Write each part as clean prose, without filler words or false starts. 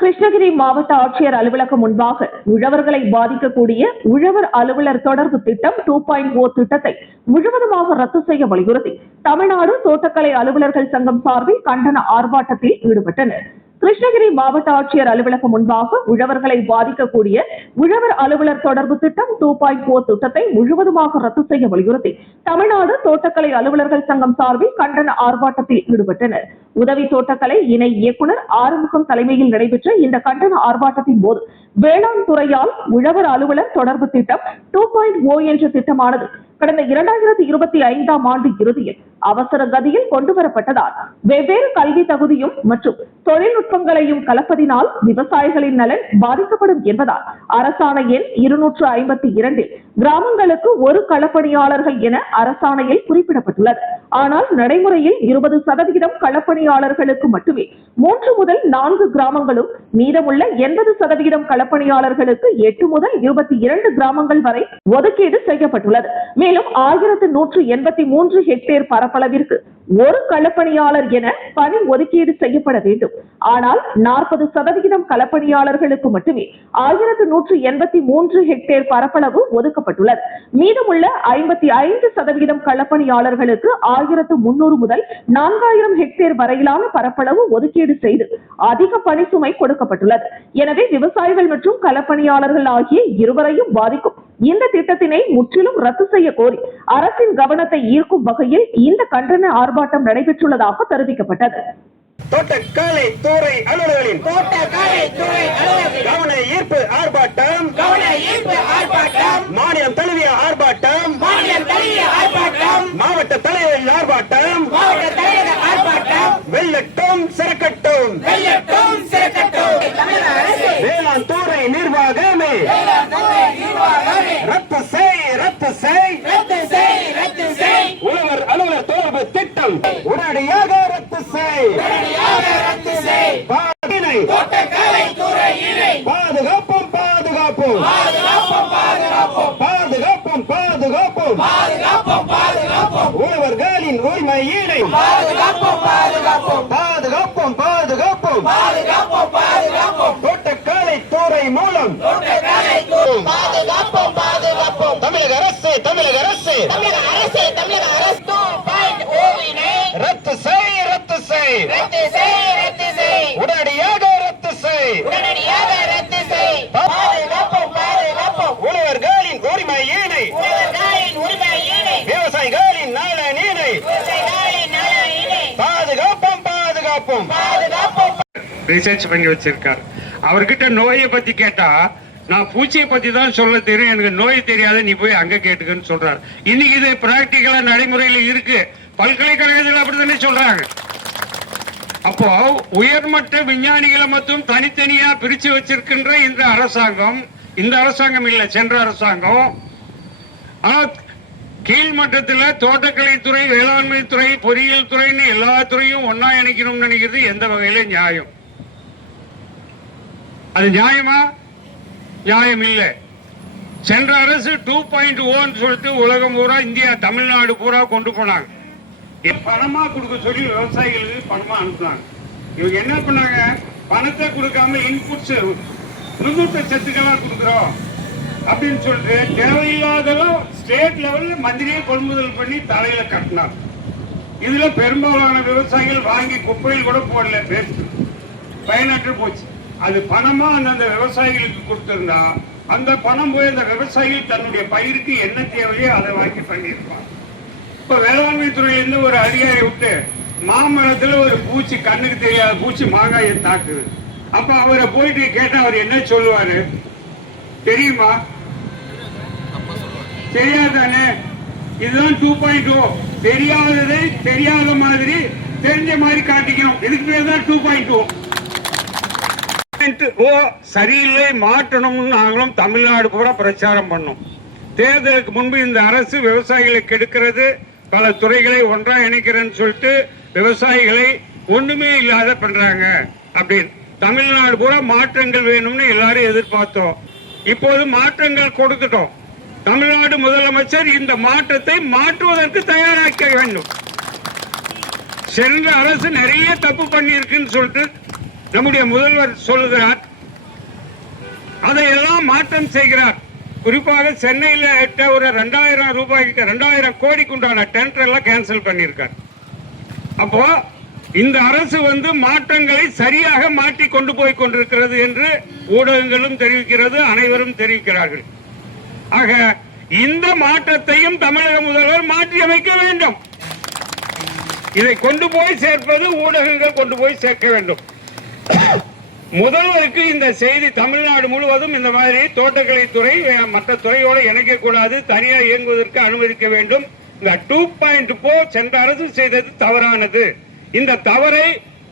கிருஷ்ணகிரி மாவட்ட ஆட்சியர் அலுவலகம் முன்பாக உழவர்களை பாதிக்கக்கூடிய உழவர் அலுவலர் தொடர்பு திட்டம் 2.0 திட்டத்தை முழுவதுமாக ரத்து செய்ய வலியுறுத்தி தமிழ்நாடு தோட்டக்கலை அலுவலர்கள் சங்கம் சார்பில் கண்டன ஆர்ப்பாட்டத்தில் ஈடுபட்டனர். கிருஷ்ணகிரி மாவட்ட ஆட்சியர் அலுவலகம் முன்பாக உழவர்களை பாதிக்கக்கூடிய உழவர் அலுவலர் தொடர்பு திட்டம் 2.0 திட்டத்தை முழுவதுமாக ரத்து செய்ய வலியுறுத்தி தமிழ்நாடு தோட்டக்கலை அலுவலர்கள் சங்கம் சார்பில் கண்டன ஆர்ப்பாட்டத்தில் ஈடுபட்டனர். உதவி தோட்டக்கலை இணை இயக்குநர் ஆறுமுகம் தலைமையில் நடைபெற்ற இந்த கண்டன ஆர்ப்பாட்டத்தின் போது வேளாண் துறையால் உழவர் அலுவலர் தொடர்பு திட்டம் 2.0 என்ற திட்டமானது கடந்த 2025ஆம் ஆண்டு இறுதியில் அவசர கதியில் கொண்டுவரப்பட்டதால் வெவ்வேறு கல்வி தகுதியும் மற்றும் தொழில்நுட்பங்களையும் கலப்பதினால் விவசாயிகளின் நலன் பாதிக்கப்படும் என்பதால் அரசாணை எண் 252 கிராமங்களுக்கு ஒரு களப்பணியாளர்கள் என அரசாணையில் குறிப்பிடப்பட்டுள்ளது. ஆனால் நடைமுறையில் 20% களப்பணியாளர்களுக்கு மட்டுமே 3 முதல் 4 கிராமங்களும் மீதமுள்ள 80% களப்பணியாளர்களுக்கு 8 முதல் 22 கிராமங்கள் வரை ஒதுக்கீடு செய்யப்பட்டுள்ளது. மேலும் 1183 ஹெக்டேர் பரப்பளவிற்கு ஒரு களப்பணியாளர் என பணி ஒதுக்கீடு செய்யப்பட வேண்டும். ஆனால் 40% களப்பணியாளர்களுக்கு மட்டுமே 1183 ஹெக்டேர் பரப்பளவு ஒதுக்கப்பட்டுள்ளது. மீதமுள்ள 55% களப்பணியாளர்களுக்கு 1300 முதல் 4000 ஹெக்டேர் வரையிலான பரப்பளவு ஒதுக்கீடு செய்து அதிக பணி சுமை கொடுக்கப்பட்டுள்ளது. எனவே விவசாயிகள் மற்றும் களப்பணியாளர்கள் ஆகிய இருவரையும் பாதிக்கும் இந்த திட்டத்தினை முற்றிலும் ரத்து செய்ய கோரி அரசின் கவனத்தை ஈர்க்கும் வகையில் இந்த கண்டன ஆர்ப்பாட்டம் நடைபெற்றுள்ளதாக தெரிவிக்கப்பட்டது. தோட்டக்கலை துறை அலுவலர்களின் கவன ஈர்ப்பு ஆர்ப்பாட்டம், மாநிலம் தழுவிய ஆர்ப்பாட்டம், மாவட்ட தலைவரின் ஆர்ப்பாட்டம், வெள்ளட்டும் சிறக்கட்டும், வேளாண் துறை நிர்வாகமே ரத்து செய், உழவர் அலுவலர் தொடர்பு திட்டம் உடனடியாக ரத்து செய், பாதுகாப்போம் உழவர்களின் உரிமையினை பாதுகாப்போம் தோட்டக்கலை துறை மூலம் தமிழக அரசு ரத்து செய், உடனடியாக ரத்து செய், உழவர்களின் உரிமையினை விவசாயிகளின் நலனினை பாதுகாப்போம். ரிசர்ச் பண்ணி வச்சிருக்காரு. அவர்கிட்ட நோயை பத்தி கேட்டா நான் பூச்சியை பத்தி தான் சொல்ல தெரியும், எனக்கு நோய் தெரியாத, நீ போய் அங்க கேட்டுக்கன்னு சொல்றாரு. இன்னைக்கு இது பிராக்டிகலா நடைமுறையில இருக்கு. பல்கலைக்கழகத்தில் அப்படித்தானே சொல்றாங்க. அப்போ உயர்மட்ட விஞ்ஞானிகளை மட்டும் தனித்தனியா பிரிச்சு வச்சிருக்கின்ற இந்த அரசாங்கம் இல்ல, சென்ற அரசாங்கம். ஆனா கீழ்மட்டத்தில் தோட்டக்கலை துறை, வேளாண்மை துறை, பொறியியல் துறைன்னு எல்லா துறையும் ஒன்னா இணைக்கணும்னு நினைக்கிறது எந்த வகையில நியாயம்? அது நியாயமா? நியாயம் இல்லை. சென்ற அரசு 2.0 சொல்லிட்டு உலகம் பூரா, இந்தியா தமிழ்நாடு பூரா கொண்டு போனாங்க. பணமா கொடுக்க சொல்லி விவசாயிகளுக்கு பணமா அனுப்புனாங்க. இவங்க என்ன பண்ணாங்க? பணத்தை கொடுக்காம இன்புட்ஸ் நுண்ணூட்ட சத்துக்கெல்லாம் கொடுக்குறோம் அப்படின்னு சொல்லிட்டு தேவையில்லாதெல்லாம் ஸ்டேட் லெவல்ல மந்திரியை கொள்முதல் பண்ணி தலையில கட்டினார். இதுல பெரும்பாலான விவசாயிகள் வாங்கி குப்பையில் கூட போடல, பயனற்று போச்சு. அது பணமா அந்த விவசாயிகளுக்கு கொடுத்திருந்தா அந்த பணம் போய் அந்த விவசாயிகள் தன்னுடைய பயிருக்கு என்ன தேவையோ அதை வாங்கி பண்ணியிருப்பாங்க. இப்ப வேளாண்மை துறையிலிருந்து ஒரு அதிகாரி விட்டு மாமரத்துல ஒரு பூச்சி, கண்ணுக்கு தெரியாத பூச்சி மாங்காயை தாக்குது. அப்ப அவரை போயிட்டு கேட்டா அவர் என்ன சொல்லுவாரு தெரியுமா? தெரியாதானே? இதுதான் 2.0. தெரியாததை தெரியாத மாதிரி தெரிஞ்ச மாதிரி காட்டிக்கணும். இதுக்கு பேர் தான் 2.0. சரியில்லை, மாற்றணும்னு நாங்களும் தமிழ்நாடு பூரா பிரச்சாரம் பண்ணோம். தேர்தலுக்கு முன்பு இந்த அரசு விவசாயிகளை கெடுக்கிறது, பல துறைகளை ஒன்றா இணைக்கிறேன்னு சொல்லிட்டு விவசாயிகளை ஒண்ணுமே இல்லாத பண்றாங்க அப்படின்னு தமிழ்நாடு பூரா மாற்றங்கள் வேணும்னு எல்லாரும் எதிர்பார்த்தோம். இப்போது மாற்றங்கள் கொடுத்துட்டோம். தமிழ்நாடு முதலமைச்சர் இந்த மாற்றத்தை மாற்றுவதற்கு தயாராக்க வேண்டும். சென்ற அரசு நிறைய தப்பு பண்ணி இருக்குன்னு சொல்லிட்டு நம்முடைய முதல்வர் சொல்லுகிறார், அதையெல்லாம் மாற்றம் செய்கிறார். குறிப்பாக சென்னையில் எட்ட ஒரு 2000 ரூபாய்க்கு 2000 கோடிக்கு உண்டான டெண்டர் எல்லாம் கேன்சல் பண்ணியிருக்கார். அப்போ இந்த அரசு மாற்றங்களை சரியாக மாற்றி கொண்டு போய் கொண்டிருக்கிறது என்று ஊடகங்களும் தெரிவிக்கிறது, அனைவரும் தெரிவிக்கிறார்கள். ஆக இந்த மாற்றத்தையும் தமிழக முதல்வர் மாற்றி அமைக்க வேண்டும். இதை கொண்டு போய் சேர்ப்பது ஊடகங்கள் கொண்டு போய் சேர்க்க வேண்டும். முதல்வருக்கு இந்த செய்தி தமிழ்நாடு முழுவதும் இந்த மாதிரி தோட்டக்கலைத்துறை மற்ற துறையோடு இணைக்க கூடாது, தனியாக இயங்குவதற்கு அனுமதிக்க வேண்டும். இந்த 2.0 சென்ற அரசு செய்தது தவறானது. இந்த தவறை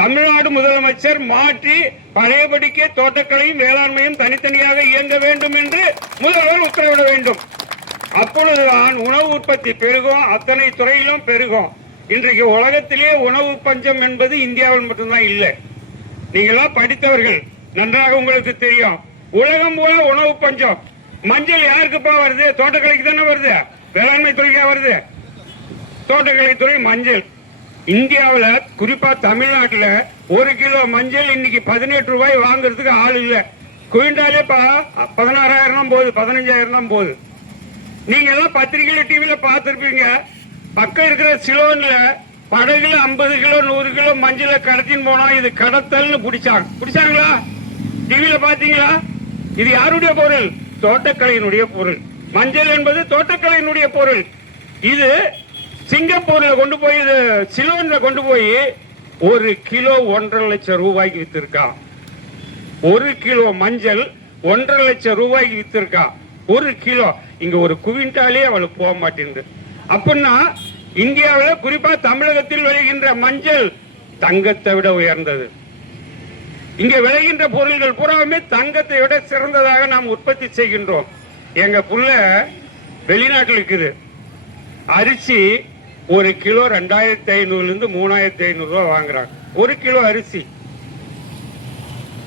தமிழ்நாடு முதலமைச்சர் மாற்றி பழையபடிக்கே தோட்டக்கலையும் வேளாண்மையும் தனித்தனியாக இயங்க வேண்டும் என்று முதல்வர் உத்தரவிட வேண்டும். அப்பொழுதுதான் உணவு உற்பத்தி பெருகும், அத்தனை துறையிலும் பெருகும். இன்றைக்கு உலகத்திலேயே உணவு பஞ்சம் என்பது இந்தியாவில் மட்டும்தான் இல்லை. நீங்களாம் படித்தவர்கள், நன்றாக உங்களுக்கு தெரியும். உலகம் பூரா உணவு பஞ்சம். மஞ்சள் யாருக்குப்பா வருது? தோட்டக்கலைக்கு தானே வருது. வேளாண்மை துறைக்கா வருது? தோட்டக்கலைத்துறை மஞ்சள். இந்தியாவில் குறிப்பா தமிழ்நாட்டில் 1 கிலோ மஞ்சள் இன்னைக்கு 18 ரூபாய் வாங்குறதுக்கு ஆள் இல்லை. குவிண்டாலே 16,000 போகுது, 15,000 போகுது. நீங்க எல்லாம் பத்திரிகையில டிவியில பார்த்திருப்பீங்க. பக்கம் இருக்கிற சிலோன்ல படகுல 50 கிலோ 100 கிலோ மஞ்சளை கடத்தின்னு போனா இது கடத்தல்னு பிடிச்சாங்களா? டிவியில பாத்தீங்களா? இது யாருடைய பொருள்? தோட்டக்கலையினுடைய பொருள். மஞ்சள் என்பது தோட்டக்கலையினுடைய பொருள். இது சிங்கப்பூர்ல கொண்டு போய், இது சிலோன்ல கொண்டு போய் 1 கிலோ 1.5 லட்சம் ரூபாய்க்கு வித்திருக்கா. 1 கிலோ மஞ்சள் 1.5 லட்சம் ரூபாய்க்கு வித்திருக்கா. 1 கிலோ. இங்க ஒரு குவிண்டாலே அவளுக்கு போக மாட்டேங்குது. அப்படின்னா இந்தியாவில் குறிப்பா தமிழகத்தில் விளைகின்ற மஞ்சள் தங்கத்தை விட உயர்ந்தது. இங்க விளைகின்ற பொருள்கள் பூராவுமே தங்கத்தை விட சிறந்ததாக நாம் உற்பத்தி செய்கின்றோம். எங்க புள்ள வெளிநாட்டில் இருக்குது. அரிசி 1 கிலோ 2,500 3,500 ரூபாய் வாங்குறாங்க. 1 கிலோ அரிசி.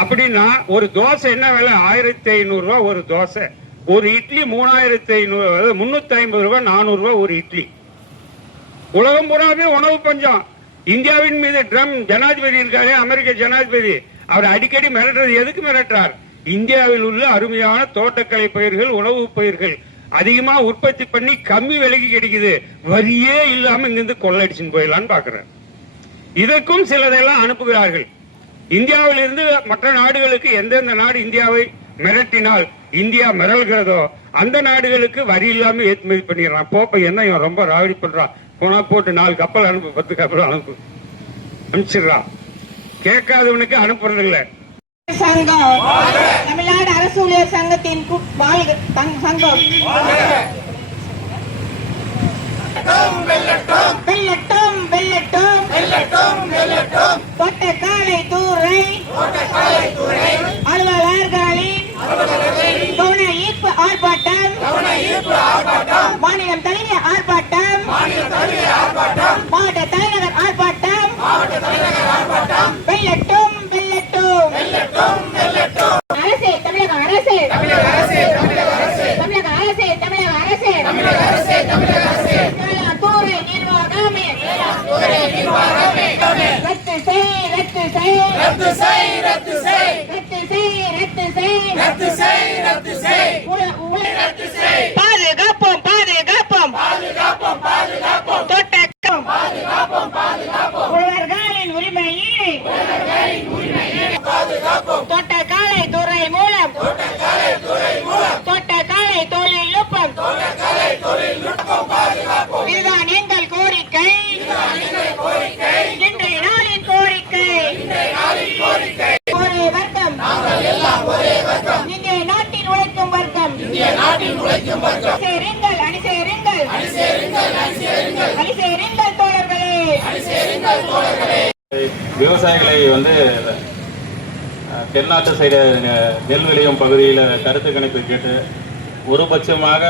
அப்படின்னா ஒரு தோசை என்ன விலை? 1,500 ரூபாய் ஒரு தோசை. ஒரு இட்லி 3,500, 350 ரூபாய் 400 ரூபாய் ஒரு இட்லி. உலகம் பூராவே உணவு பஞ்சம். இந்தியாவின் மீது ட்ரம்ப் ஜனாதிபதி இருக்காரு, அமெரிக்க ஜனாதிபதி, அவர் அடிக்கடி மிரட்டுறது எதுக்கு மிரட்டுறார்? இந்தியாவில் உள்ள அருமையான தோட்டக்கலை பயிர்கள், உணவு பயிர்கள் அதிகமா உற்பத்தி பண்ணி கம்மி விலைக்கு கிடைக்குது, வரியே இல்லாம இங்கிருந்து கொள்ளடிச்சுன்னு போயிடலான்னு பாக்குறேன். இதற்கும் சிலதெல்லாம் அனுப்புகிறார்கள். இந்தியாவில் இருந்து மற்ற நாடுகளுக்கு எந்தெந்த நாடு இந்தியாவை மிரட்டினால் இந்தியா மிரள்கிறதோ அந்த நாடுகளுக்கு வரி இல்லாம ஏற்றுமதி பண்ணிடுறான். போப்ப என்ன இவன் ரொம்ப ராவடி பண்றான், போனா போட்டு 4 கப்பல் அனுப்பு, 10 கப்பல் அனுப்பு, அனுப்பிச்சிடுறான். கேட்காதவனுக்கு அனுப்புறது இல்லை. சங்கம், தமிழ்நாடு அரசு ஊழியர் சங்கத்தின் சங்கம் வெல்லட்டும் வெல்லட்டும் வெல்லட்டும். தோட்டக்கலைத்துறை அலுவலர்களின் கவன ஈர்ப்பு ஆர்ப்பாட்டம், மாநிலம் தழுவிய ஆர்ப்பாட்டம், மாவட்ட தலைநகர் ஆர்ப்பாட்டம். வெல்லட்டும் வெல்லட்டும் அரசே, தமிழக அரசே, தமிழக அரசே, தமிழக அரசே, துறை நிர்வாகமே ரத்து செய், ரத்து செய், ரத்து செய், ரத்து செய், ரத்து செய், ரத்து செய், ரத்து செய், ரத்து செய், ரத்து செய். பாதுகாப்போம், பாதுகாப்போம், பாதுகாப்போம், பாதுகாப்போம், தோட்டக்கம் பாதுகாப்போம், பாதுகாப்போம், உழவர்களின் உரிமையை பாதுகாப்போம். தோட்டக்கலை துறை மூலம், தோட்டக்கலை தொழில்நுட்பம் பாதுகாப்போம். இதுதான் எங்கள் கோரிக்கை, இன்றைய நாளின் கோரிக்கை. ஒரே வர்க்கம், இங்கே நாட்டின் உழைக்கும் வர்க்கம். அணிசேருங்கள், அணிசேருங்கள், அணிசேருங்கள் தோழர்களே. விவசாயிகளை தென்னாட்டு சைடு நெல் விளையும் பகுதியில் கருத்து கணிப்பு கேட்டு ஒருபட்சமாக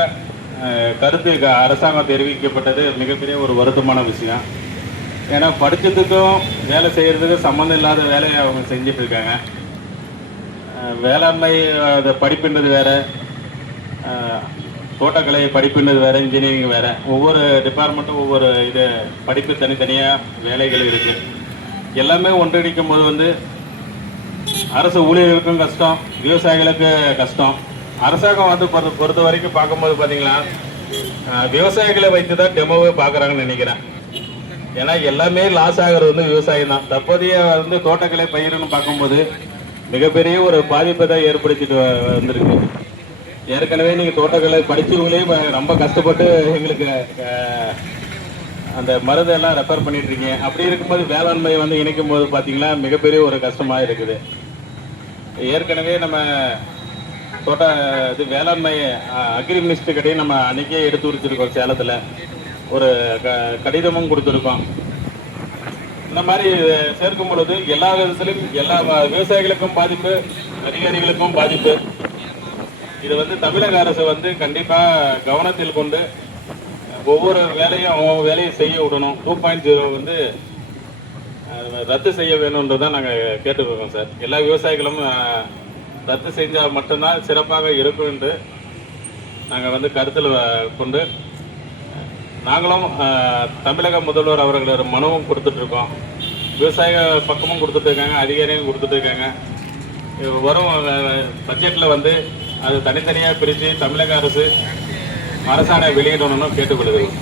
கருத்து அரசாங்கம் தெரிவிக்கப்பட்டது மிகப்பெரிய ஒரு வருத்தமான விஷயம். ஏன்னா படித்ததுக்கும் வேலை செய்கிறதுக்கும் சம்மந்தம் இல்லாத வேலையை அவங்க செஞ்சிட்டு இருக்காங்க. வேளாண்மை படிப்புன்றது வேறு, தோட்டக்கலை படிப்புன்றது வேறு, இன்ஜினியரிங் வேறு. ஒவ்வொரு டிபார்ட்மெண்ட்டும் ஒவ்வொரு இது படிப்பு தனித்தனியாக வேலைகள் இருக்குது. எல்லாமே ஒன்றிணைக்கும் போது அரசு ஊழியர்களுக்கும் கஷ்டம், விவசாயிகளுக்கு கஷ்டம். அரசாங்கம் வந்து பொறுத்த வரைக்கும் பார்க்கும்போது பார்த்தீங்கன்னா விவசாயிகளை வைத்து தான் டெமோவே பார்க்குறாங்கன்னு நினைக்கிறேன். ஏன்னா எல்லாமே லாஸ் ஆகிறது வந்து விவசாயம் தான். தற்போதைய வந்து தோட்டக்கலை பயிர்னு பார்க்கும்போது மிகப்பெரிய ஒரு பாதிப்பை தான் ஏற்படுத்திட்டு வந்திருக்கு. ஏற்கனவே நீங்கள் தோட்டக்கலை படித்தவங்களே ரொம்ப கஷ்டப்பட்டு எங்களுக்கு அந்த மருந்தெல்லாம் ரெஃபர் பண்ணிட்டு இருக்கீங்க. அப்படி இருக்கும்போது வேளாண்மை வந்து இணைக்கும் போது பார்த்தீங்கன்னா மிகப்பெரிய ஒரு கஷ்டமாக இருக்குது. ஏற்கனவே நம்ம இது வேளாண்மை அக்ரி மினிஸ்டர் கிட்டே நம்ம அன்னைக்கே எடுத்து கொடுத்துருக்கோம். சேலத்தில் ஒரு கடிதமும் கொடுத்துருக்கோம். இந்த மாதிரி சேர்க்கும் பொழுது எல்லா விதத்திலும் எல்லா விவசாயிகளுக்கும் பாதிப்பு, அதிகாரிகளுக்கும் பாதிப்பு. இது வந்து தமிழக அரசு வந்து கண்டிப்பாக கவனத்தில் கொண்டு ஒவ்வொரு வேலையும் அவங்க வேலையை செய்ய விடணும். 2.0 வந்து ரத்து செய்ய வேணும்ன்றதான் நாங்கள் கேட்டுருக்கோம் சார். எல்லா விவசாயிகளும் ரத்து செஞ்சால் மட்டும்தான் சிறப்பாக இருக்கும் என்று நாங்கள் வந்து கருத்தில் கொண்டு நாங்களும் தமிழக முதல்வர் அவர்களோட மனுவும் கொடுத்துட்ருக்கோம். விவசாய பக்கமும் கொடுத்துட்ருக்காங்க, அதிகாரியும் கொடுத்துட்ருக்காங்க. வரும் பட்ஜெட்டில் வந்து அது தனித்தனியாக பிரித்து தமிழக அரசு அரசாணை வெளியிடணும்னு கேட்டுக்கொள்கிறோம்.